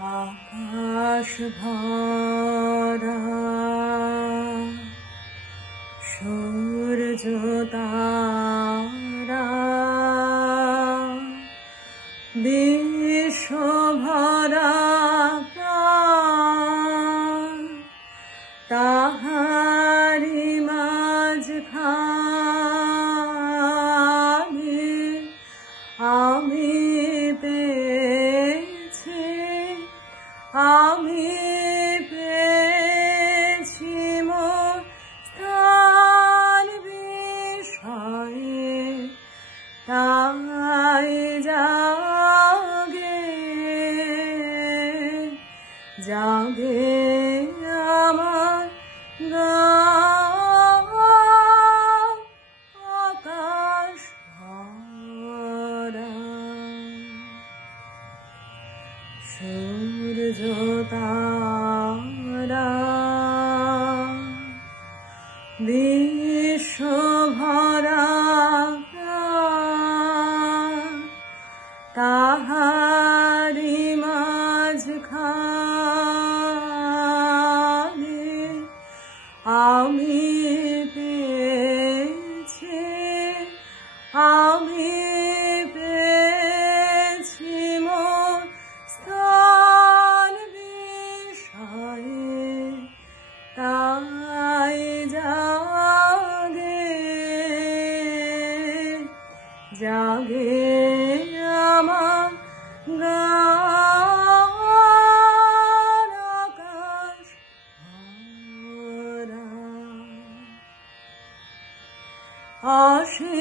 আকাশ ভরা সূর্য তারা বিশ্ব ভরা আমি পেয়েছি স্থান বিষয়ে। তাই জাগে জাগে তারা বিশ্ব ভরা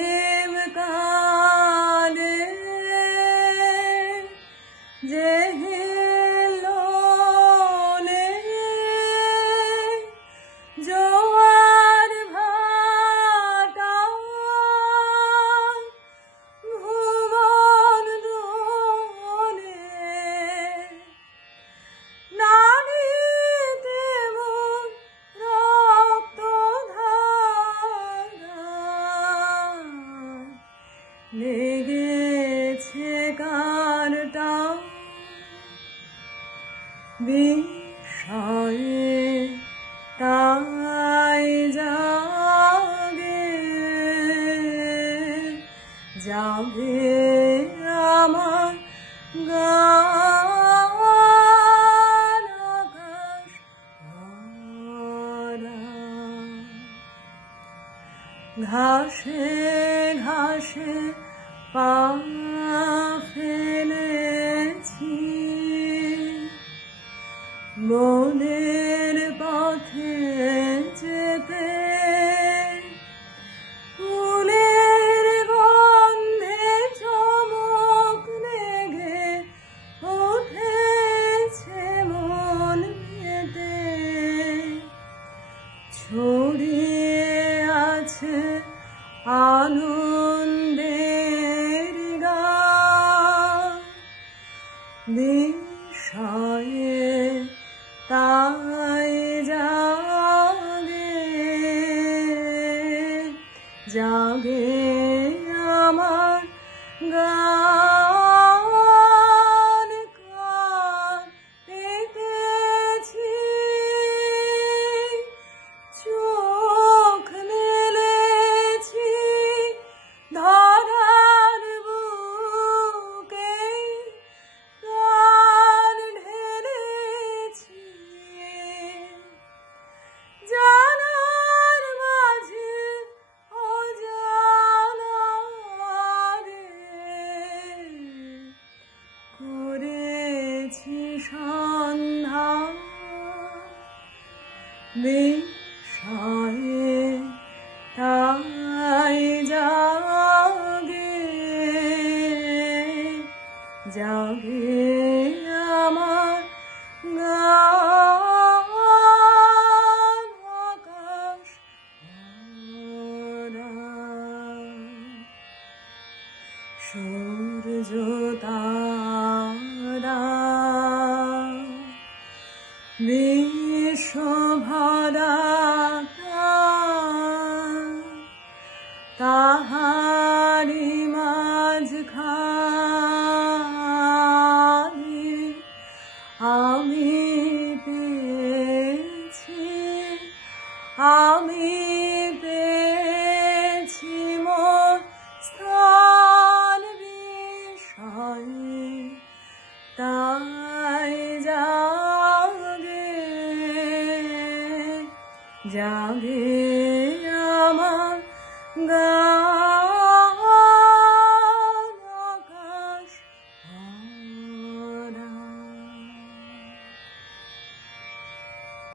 प्रेम का লেগেছে গানটা। বিষয়ে তাই জাগে যাবে আমার গান আকাশ ঘাসে ঘাসে পা ফেলেছি মনের ফুলের গন্ধে লেগে মন ছড়িয়ে আছে আনন্দের বিষয়ে তাই জাগে জাগে আমার গান বিষয়ে তাই জাগে জাগে আমার আকাশ। সূর্য তারা বিশ্ব আমি পেয়েছি মোর স্থান বিষয়ে তাই জাগে জাগে